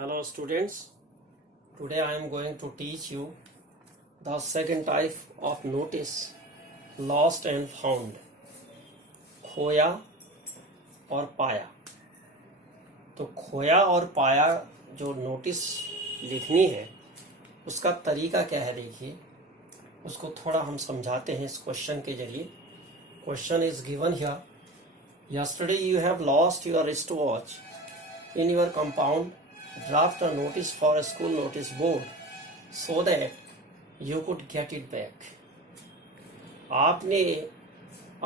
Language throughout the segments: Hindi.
Hello students, today I am going to teach you the second type of notice, lost and found, खोया और पाया। तो खोया और पाया जो नोटिस लिखनी है उसका तरीका क्या है, देखिए उसको थोड़ा हम समझाते हैं इस क्वेश्चन के जरिए। Question is given here, yesterday you have lost your wristwatch in your compound. Draft a notice for a school notice board so that you could get it back. आपने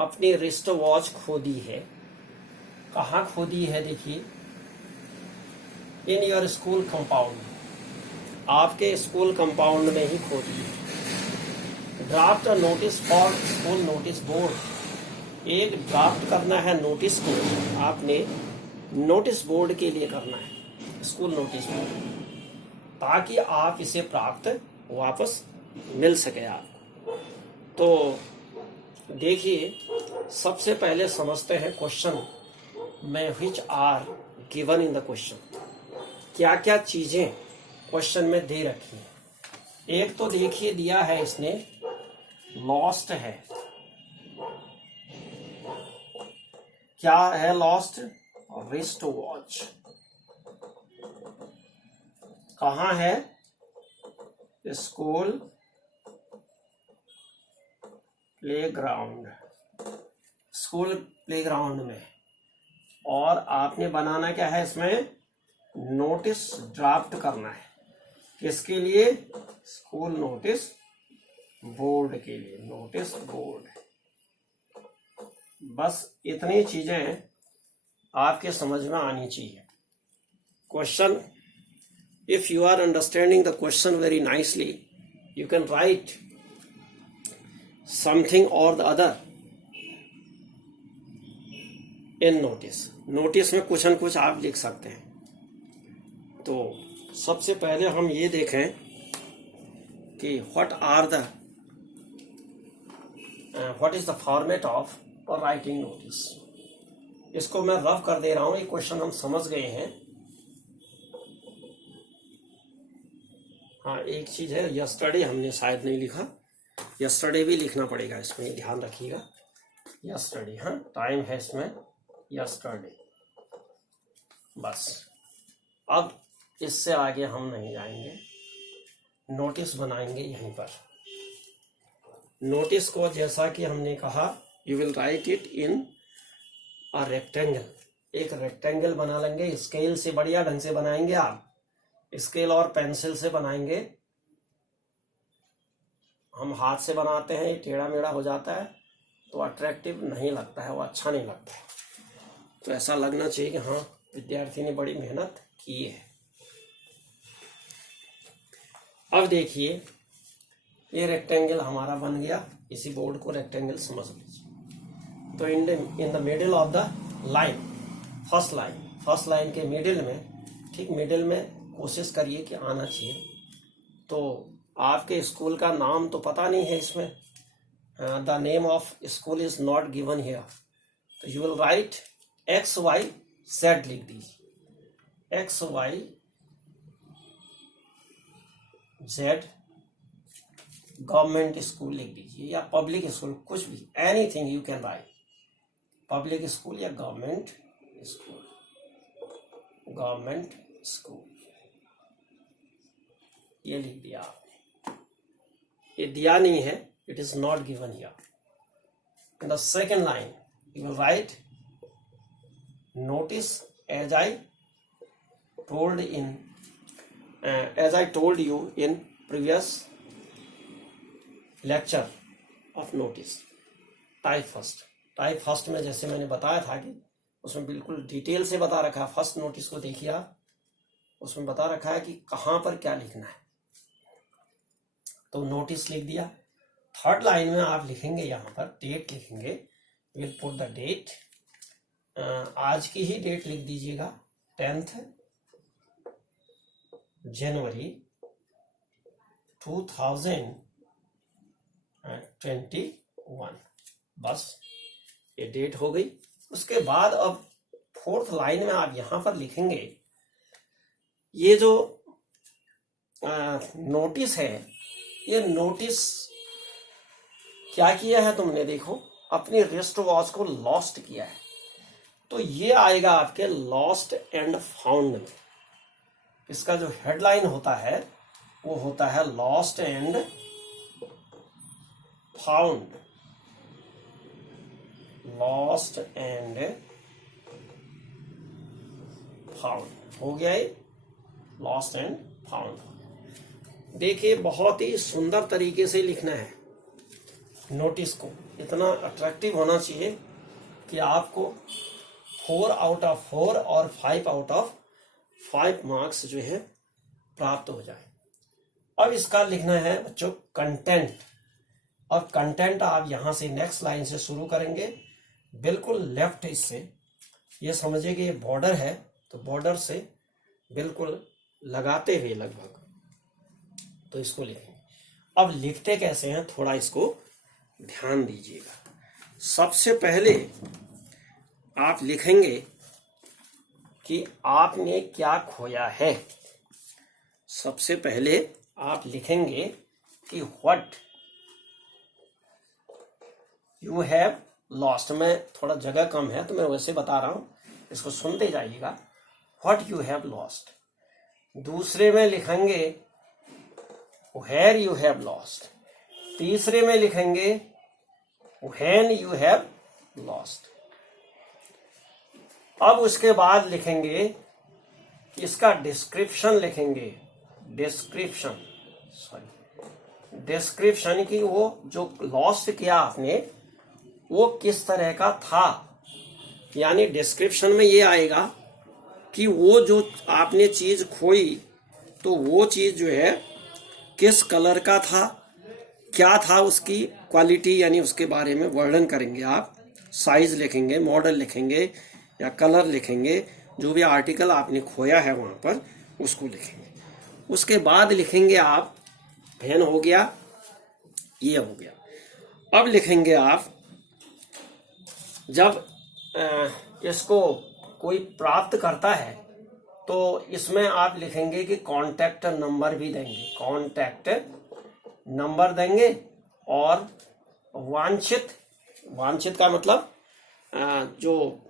अपनी रिस्ट वॉच खो दी है। कहाँ खो दी है, देखिए इन योर स्कूल कंपाउंड, आपके स्कूल कंपाउंड में ही खो दी है। Draft a notice for school notice board, एक ड्राफ्ट करना है नोटिस को, आपने नोटिस बोर्ड के लिए करना है, स्कूल नोटिस बोर्ड, ताकि आप इसे प्राप्त वापस मिल सके आपको। तो देखिए सबसे पहले समझते हैं क्वेश्चन में which are given in the question, क्या क्या चीजें क्वेश्चन में दे रखी हैं। एक तो देखिए दिया है इसने लॉस्ट है। क्या है लॉस्ट? Wrist watch. कहाँ है? स्कूल प्लेग्राउंड, स्कूल प्लेग्राउंड में। और आपने बनाना क्या है, इसमें नोटिस ड्राफ्ट करना है। किसके लिए? स्कूल नोटिस बोर्ड के लिए, नोटिस बोर्ड। बस इतनी चीजें आपके समझ में आनी चाहिए। Question, if you are understanding the question very nicely, you can write something or the other in notice. Notice में कुछ न कुछ आप लिख सकते हैं। तो सबसे पहले हम ये देखें कि what is the format of writing notice. इसको मैं रफ कर दे रहा हूं, ये क्वेश्चन हम समझ गए हैं। हाँ, एक चीज है, यस्टरडे हमने शायद नहीं लिखा, यस्टरडे भी लिखना पड़ेगा इसमें, ध्यान रखिएगा। यस्टरडे, हाँ टाइम है इसमें यस्टरडे। बस अब इससे आगे हम नहीं जाएंगे, नोटिस बनाएंगे यहीं पर। नोटिस को जैसा कि हमने कहा, you will right it in a rectangle, एक रेक्टेंगल बना लेंगे। स्केल से बढ़िया ढंग से बनाएंगे आप, स्केल और पेंसिल से बनाएंगे। हम हाथ से बनाते हैं, टेढ़ा मेढ़ा हो जाता है तो अट्रैक्टिव नहीं लगता है, वो अच्छा नहीं लगता है। तो ऐसा लगना चाहिए कि हाँ विद्यार्थी ने बड़ी मेहनत की है। अब देखिए ये रेक्टेंगल हमारा बन गया, इसी बोर्ड को रेक्टेंगल समझ लीजिए। तो in the middle of the line, first line के मिडिल में, ठीक मिडिल में कोशिश करिए कि आना चाहिए। तो आपके स्कूल का नाम तो पता नहीं है इसमें, the name of school is not given here. तो यू विल राइट XYZ, लिख दीजिए XYZ गवर्नमेंट स्कूल लिख दीजिए, या पब्लिक स्कूल, कुछ भी, anything you can write, public school या गवर्नमेंट स्कूल, ये लिख दिया आपने। ये दिया नहीं है, it is not given here. In the second line you will write notice as I told you in previous lecture of notice. Type first में जैसे मैंने बताया था कि उसमें बिल्कुल डिटेल से बता रखा है। फर्स्ट नोटिस को देखिए आप, उसमें बता रखा है कि कहाँ पर क्या लिखना है। तो नोटिस लिख दिया। थर्ड लाइन में आप लिखेंगे, यहाँ पर डेट लिखेंगे, विल पुट द डेट, आज की ही डेट लिख दीजिएगा, 10th जनवरी 2021। बस ये डेट हो गई। उसके बाद अब फोर्थ लाइन में आप यहां पर लिखेंगे ये जो नोटिस है, ये नोटिस क्या किया है तुमने, देखो अपनी रिस्ट वॉच को लॉस्ट किया है, तो ये आएगा आपके लॉस्ट एंड फाउंड में। इसका जो हेडलाइन होता है वो होता है lost and found, lost and found हो गया, ये लॉस्ट एंड फाउंड हो गया। देखिए बहुत ही सुंदर तरीके से लिखना है नोटिस को, इतना अट्रैक्टिव होना चाहिए कि आपको 4 आउट ऑफ 4 और 5 आउट ऑफ 5 मार्क्स जो है प्राप्त हो जाए। अब इसका लिखना है बच्चों कंटेंट, और कंटेंट आप यहां से नेक्स्ट लाइन से शुरू करेंगे, बिल्कुल लेफ्ट इससे, ये समझिए कि ये बॉर्डर है, तो बॉर्डर से बिल्कुल लगाते हुए लगभग, तो इसको लिखेंगे। अब लिखते कैसे हैं थोड़ा इसको ध्यान दीजिएगा। सबसे पहले आप लिखेंगे कि आपने क्या खोया है। सबसे पहले आप लिखेंगे कि व्हाट यू हैव लॉस्ट। में थोड़ा जगह कम है तो मैं वैसे बता रहा हूं, इसको सुनते जाइएगा। What you have lost. दूसरे में लिखेंगे वेयर यू हैव लॉस्ट। तीसरे में लिखेंगे व्हेन यू हैव लॉस्ट। अब उसके बाद लिखेंगे, इसका डिस्क्रिप्शन लिखेंगे, डिस्क्रिप्शन की वो जो लॉस्ट किया आपने वो किस तरह का था। यानी डिस्क्रिप्शन में ये आएगा कि वो जो आपने चीज खोई तो वो चीज जो है किस कलर का था, क्या था उसकी क्वालिटी, यानी उसके बारे में वर्णन करेंगे आप। साइज लिखेंगे, मॉडल लिखेंगे या कलर लिखेंगे, जो भी आर्टिकल आपने खोया है वहां पर उसको लिखेंगे। उसके बाद लिखेंगे आप, पेन हो गया, ये हो गया। अब लिखेंगे आप जब इसको कोई प्राप्त करता है तो इसमें आप लिखेंगे कि कांटेक्ट नंबर भी देंगे, कांटेक्ट नंबर देंगे। और वांछित का मतलब जो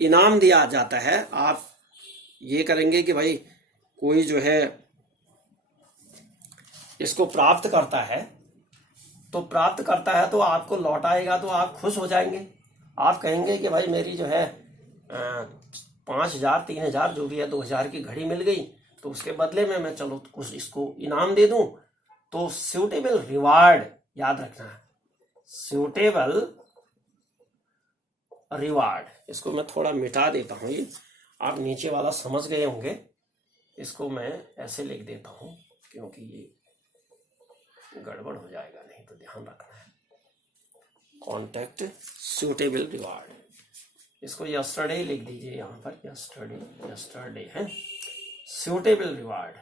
इनाम दिया जाता है, आप ये करेंगे कि भाई कोई जो है इसको प्राप्त करता है तो आपको लौटाएगा तो आप खुश हो जाएंगे। आप कहेंगे कि भाई मेरी जो है 5,000 3,000 जो भी है 2,000 की घड़ी मिल गई, तो उसके बदले में मैं चलो कुछ इसको इनाम दे दूं। तो सूटेबल रिवार्ड याद रखना है, सूटेबल रिवार्ड। इसको मैं थोड़ा मिटा देता हूं, ये आप नीचे वाला समझ गए होंगे, इसको मैं ऐसे लिख देता हूं क्योंकि ये गड़बड़ हो जाएगा, नहीं तो ध्यान रखना है। कॉन्टेक्ट सूटेबल रिवार्ड, इसको यस्टरडे लिख दीजिए यहां पर, यस्टरडे है। सूटेबल रिवार्ड,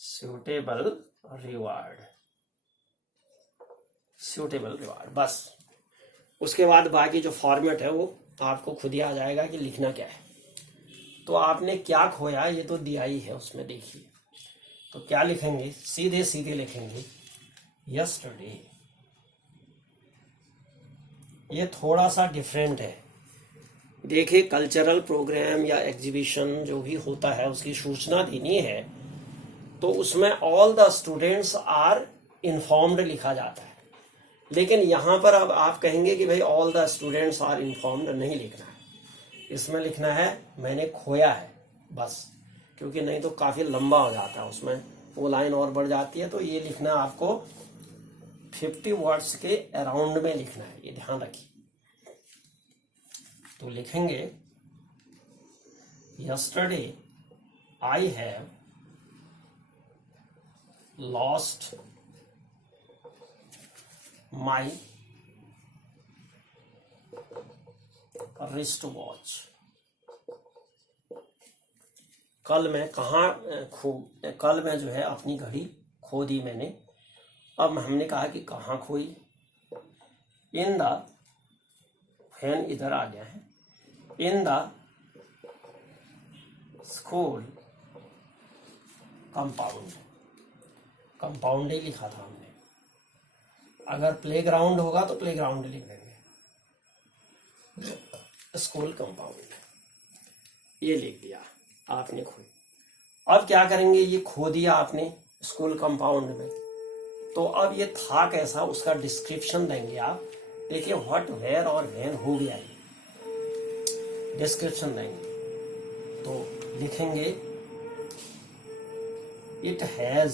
सूटेबल रिवार्ड, बस। उसके बाद बाकी जो फॉर्मेट है वो आपको खुद ही आ जाएगा कि लिखना क्या है। तो आपने क्या खोया ये तो दिया ही है उसमें, देखिए। तो क्या लिखेंगे, सीधे लिखेंगे यस्टरडे। ये थोड़ा सा डिफरेंट है। देखिए कल्चरल प्रोग्राम या एग्जीबिशन जो भी होता है उसकी सूचना देनी है तो उसमें all the students are informed लिखा जाता है। लेकिन यहां पर अब आप कहेंगे कि भाई all the students are informed नहीं लिखना है, इसमें लिखना है मैंने खोया है, बस। क्योंकि नहीं तो काफी लंबा हो जाता है, उसमें वो लाइन और बढ़ जाती है। तो ये लिखना आपको 50 वर्ड्स के अराउंड में लिखना है, ये ध्यान रखिए। तो लिखेंगे yesterday I have lost my wrist watch. कल मैं जो है अपनी घड़ी खो दी मैंने। अब हमने कहा कि कहाँ खोई, इन द, फैन इधर आ गया है, in the school compound, compound ही लिखा था हमने। अगर प्लेग्राउंड होगा तो प्लेग्राउंड लिख देंगे, स्कूल कंपाउंड ये लिख दिया आपने खो। अब क्या करेंगे, ये खो दिया आपने स्कूल कंपाउंड में, तो अब ये था कैसा उसका डिस्क्रिप्शन देंगे आप। देखिए व्हाट, वेयर और व्हेन हो गया, ये डिस्क्रिप्शन देंगे तो लिखेंगे इट हैज।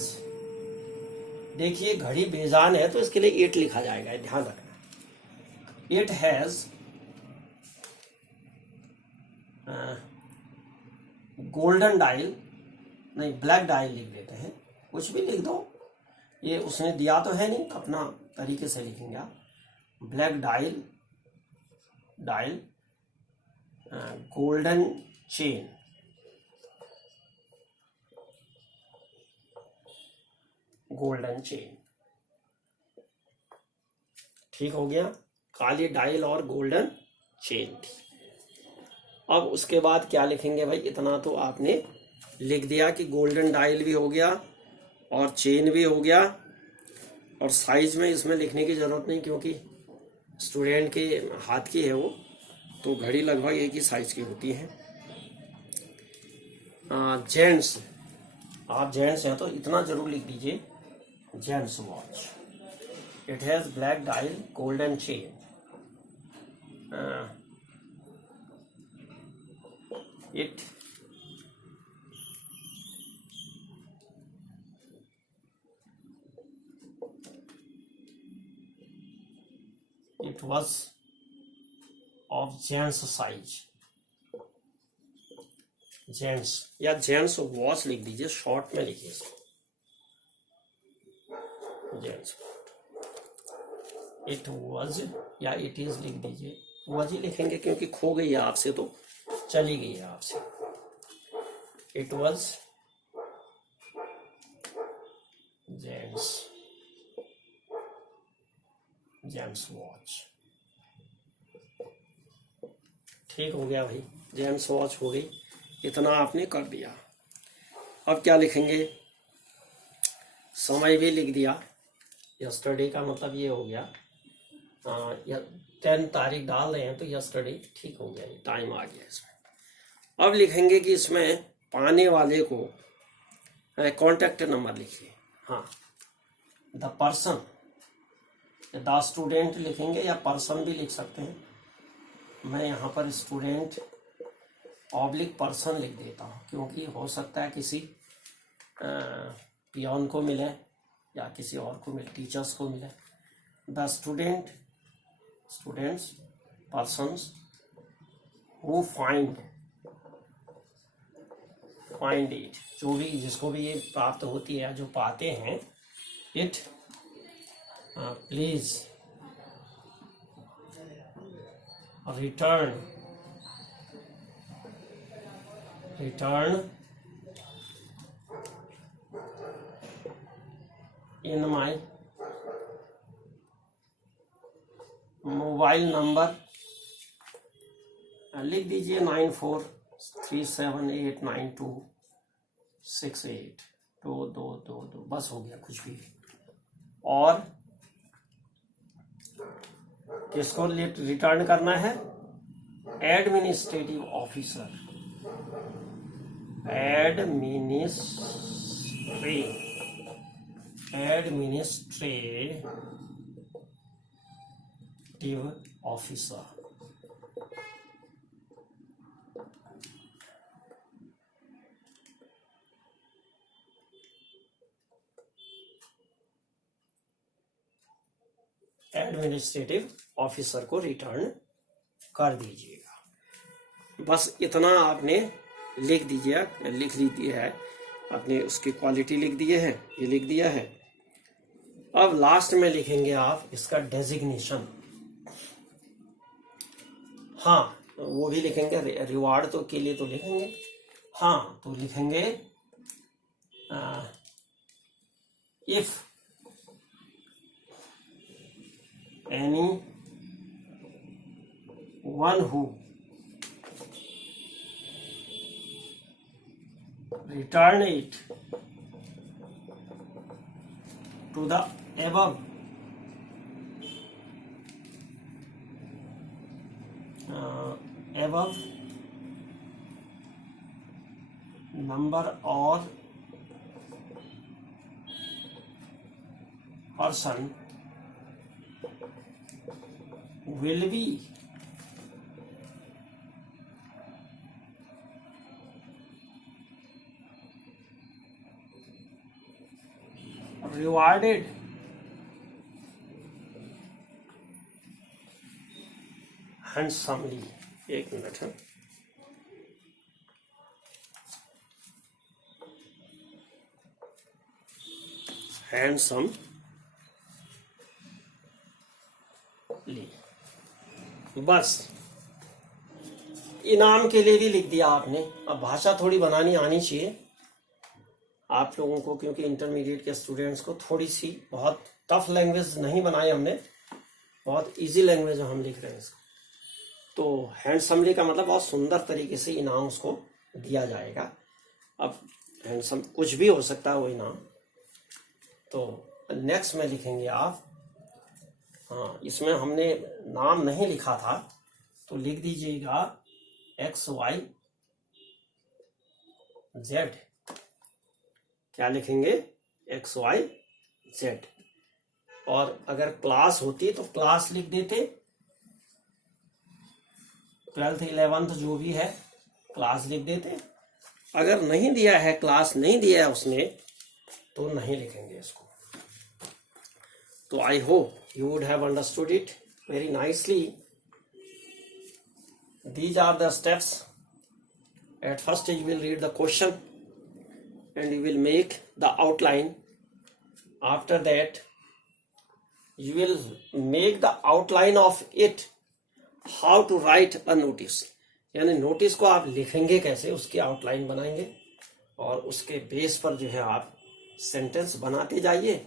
देखिए घड़ी बेजान है तो इसके लिए इट लिखा जाएगा, ध्यान रखना। इट हैज गोल्डन डायल, नहीं ब्लैक डायल लिख देते हैं, कुछ भी लिख दो, ये उसने दिया तो है नहीं, अपना तरीके से लिखेंगे आप। Black dial, dial golden chain, golden chain, ठीक हो गया। काली डायल और गोल्डन चेन थी। अब उसके बाद क्या लिखेंगे भाई, इतना तो आपने लिख दिया कि गोल्डन डायल भी हो गया और चेन भी हो गया। और साइज में इसमें लिखने की जरूरत नहीं क्योंकि स्टूडेंट के हाथ की है वो, तो घड़ी लगभग एक ही साइज की होती है। जेंट्स, आप जेंट्स हैं तो इतना जरूर लिख दीजिए, gents watch, it has black dial golden chain, it was of gents size, gents या जेंट्स वॉच लिख दीजिए, शॉर्ट में लिखिए इसको, जेंट्स। इट वॉज या इट इज लिख दीजिए, वॉज ही लिखेंगे क्योंकि खो गई है आपसे तो चली गई है आपसे। It was gents, gents watch, ठीक हो गया भाई, जेंट्स वॉच हो गई, इतना आपने कर दिया। अब क्या लिखेंगे, समय भी लिख दिया, यस्टरडे का मतलब ये हो गया, 10 तारीख डाल रहे हैं तो यस्टरडे ठीक हो गया, टाइम आ गया इसमें। अब लिखेंगे कि इसमें पाने वाले को कॉन्टैक्ट नंबर लिखिए। हाँ, द पर्सन, द स्टूडेंट लिखेंगे या पर्सन भी लिख सकते हैं। मैं यहाँ पर स्टूडेंट ऑब्लिक पर्सन लिख देता हूँ क्योंकि हो सकता है किसी पियोन को मिले या किसी और को मिले, टीचर्स को मिले। The student, students, persons who find it, जो भी जिसको भी ये प्राप्त होती है, जो पाते हैं, it please return in my mobile number, लिख दीजिए 943789268222, बस हो गया, कुछ भी। और किसको रिटर्न करना है, administrative officer, administrative officer. Administrative officer को रिटर्न कर दीजिएगा। बस इतना आपने लिख दीजिए, लिख ली है आपने, उसकी क्वालिटी लिख दिए हैं, ये लिख दिया है। अब लास्ट में लिखेंगे आप इसका डेजिग्नेशन। हाँ, वो भी लिखेंगे, रिवार्ड तो के लिए तो लिखेंगे। हाँ, तो लिखेंगे if any one who return it to the above number or person will be rewarded handsomely. एक मिनट है, handsomely. बस इनाम के लिए भी लिख दिया आपने। अब भाषा थोड़ी बनानी आनी चाहिए आप लोगों को, क्योंकि इंटरमीडिएट के स्टूडेंट्स को थोड़ी सी, बहुत टफ लैंग्वेज नहीं बनाई हमने, बहुत इजी लैंग्वेज हम लिख रहे हैं इसको। तो हैंडसमली का मतलब बहुत सुंदर तरीके से इनाम उसको दिया जाएगा। अब हैंडसम कुछ भी हो सकता है वो इनाम। तो नेक्स्ट में लिखेंगे आप, हाँ इसमें हमने नाम नहीं लिखा था तो लिख दीजिएगा XYZ। क्या लिखेंगे? XYZ। और अगर क्लास होती तो क्लास लिख देते, 12th 11th जो भी है क्लास लिख देते। अगर नहीं दिया है, क्लास नहीं दिया है उसने, तो नहीं लिखेंगे इसको। तो I hope you would have understood it very nicely. These are the steps. At first you will read the question and you will make the outline. After that you will make the outline of it, how to write a notice. यानी नोटिस को आप लिखेंगे कैसे, उसकी आउटलाइन बनाएंगे और उसके बेस पर जो है आप सेंटेंस बनाते जाइए।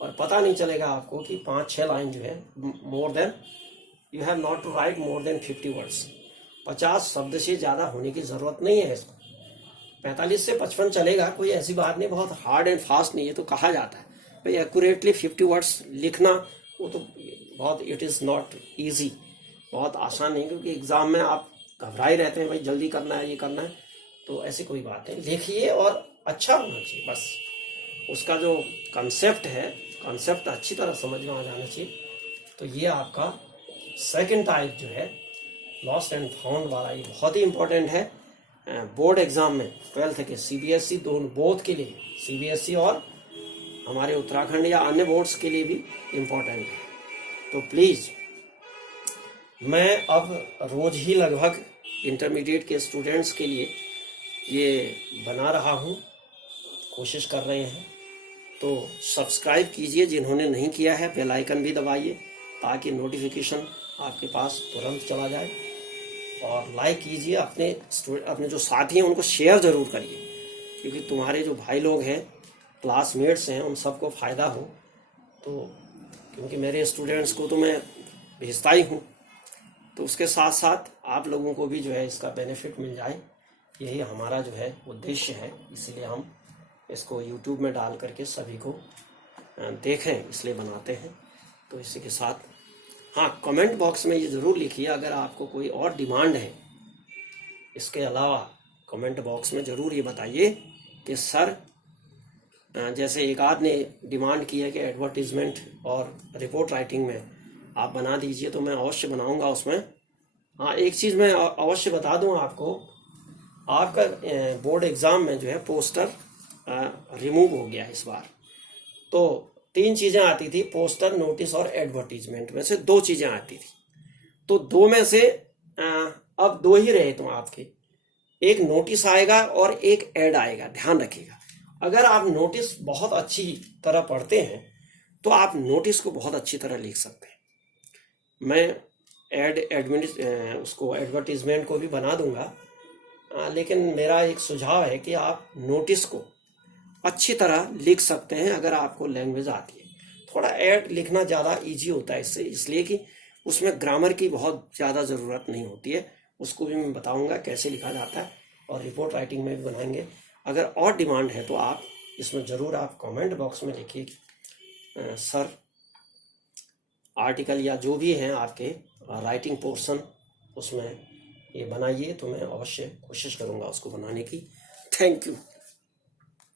और पता नहीं चलेगा आपको कि 5-6 लाइन जो है, more than you have not to write more than 50 words. 50 शब्द से ज़्यादा होने की ज़रूरत नहीं है इसको। 45 से 55 चलेगा, कोई ऐसी बात नहीं, बहुत हार्ड एंड फास्ट नहीं है। तो कहा जाता है भाई एक्यूरेटली 50 वर्ड्स लिखना, वो तो बहुत, इट इज़ नॉट ईजी, बहुत आसान नहीं, क्योंकि एग्ज़ाम में आप घबराए रहते हैं, भाई जल्दी करना है, ये करना है। तो ऐसी कोई बात नहीं, लिखिए और अच्छा होना चाहिए बस। उसका जो कंसेप्ट है, कंसेप्ट अच्छी तरह समझ में आ जाना चाहिए। तो ये आपका सेकंड टाइप जो है लॉस्ट एंड फाउंड वाला, ये बहुत ही इंपॉर्टेंट है बोर्ड एग्जाम में, 12th के CBSE दोनों, बोथ के लिए, CBSE और हमारे उत्तराखंड या अन्य बोर्ड्स के लिए भी इम्पोर्टेंट है। तो प्लीज़, मैं अब रोज ही लगभग इंटरमीडिएट के स्टूडेंट्स के लिए ये बना रहा हूँ, कोशिश कर रहे हैं। तो सब्सक्राइब कीजिए जिन्होंने नहीं किया है, बेल आइकन भी दबाइए ताकि नोटिफिकेशन आपके पास तुरंत चला जाए। और लाइक कीजिए, अपने जो साथी हैं उनको शेयर ज़रूर करिए, क्योंकि तुम्हारे जो भाई लोग हैं, क्लासमेट्स हैं, उन सबको फ़ायदा हो। तो क्योंकि मेरे स्टूडेंट्स को तो मैं भेजता ही हूँ, तो उसके साथ साथ आप लोगों को भी जो है इसका बेनिफिट मिल जाए, यही हमारा जो है उद्देश्य है। इसलिए हम इसको YouTube में डाल करके सभी को देखें, इसलिए बनाते हैं। तो इसी के साथ, हाँ, कमेंट बॉक्स में ये ज़रूर लिखिए अगर आपको कोई और डिमांड है। इसके अलावा कमेंट बॉक्स में ज़रूर ये बताइए कि सर, जैसे एक आध ने डिमांड की है कि एडवर्टीज़मेंट और रिपोर्ट राइटिंग में आप बना दीजिए, तो मैं अवश्य बनाऊंगा उसमें। हाँ, एक चीज़ मैं अवश्य बता दूं आपको, आपका बोर्ड एग्ज़ाम में जो है पोस्टर रिमूव हो गया इस बार। तो 3 चीज़ें आती थी, पोस्टर, नोटिस और एडवर्टीजमेंट में से 2 चीज़ें आती थी। तो 2 में से अब 2 ही रहे तुम आपके, एक नोटिस आएगा और एक ऐड आएगा, ध्यान रखिएगा। अगर आप नोटिस बहुत अच्छी तरह पढ़ते हैं तो आप नोटिस को बहुत अच्छी तरह लिख सकते हैं। मैं उसको एडवर्टीजमेंट को भी बना दूंगा, लेकिन मेरा एक सुझाव है कि आप नोटिस को अच्छी तरह लिख सकते हैं अगर आपको लैंग्वेज आती है। थोड़ा ऐड लिखना ज़्यादा इजी होता है इससे, इसलिए कि उसमें ग्रामर की बहुत ज़्यादा ज़रूरत नहीं होती है। उसको भी मैं बताऊंगा कैसे लिखा जाता है, और रिपोर्ट राइटिंग में भी बनाएंगे। अगर और डिमांड है तो आप इसमें ज़रूर आप कमेंट बॉक्स में लिखिए सर आर्टिकल या जो भी है आपके राइटिंग पोर्शन उसमें ये बनाइए, तो मैं अवश्य कोशिश करूँगा उसको बनाने की। Thank you.